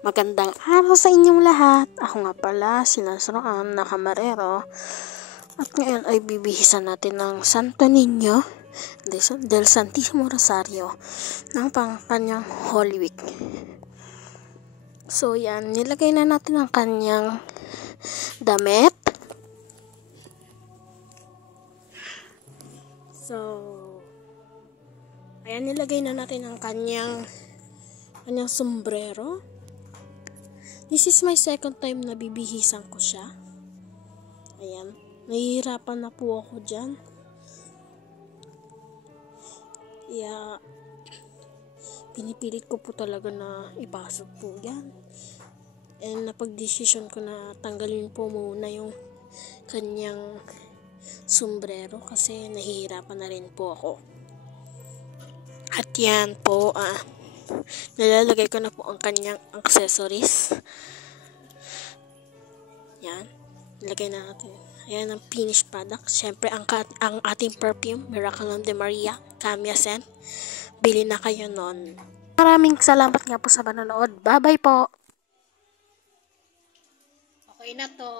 Magandang araw sa inyong lahat. Ako nga pala, si Nasroan na kamarero. At ngayon ay bibihisan natin ng Santo Niño del Santísimo Rosario ng kanyang Holy Week. So yan, nilagay na natin ang kanyang damit. So, ayan, nilagay na natin ang kanyang sombrero. This is my second time na bibihisan ko siya. Ayan. Nahihirapan na po ako dyan. Kaya, pinipilit ko po talaga na ipasok po yan. And napag-desisyon ko na tanggalin po muna yung kanyang sombrero kasi nahihirapan na rin po ako. At yan po, nilalagay ko na po ang kanyang accessories. Yan. Nilagay na natin. Ayan ang finished product. Siyempre, ang ating perfume, Miraculum de Maria, Camia Scent. Bili na kayo nun. Maraming salamat nga po sa panonood. Bye-bye po. Okay na to.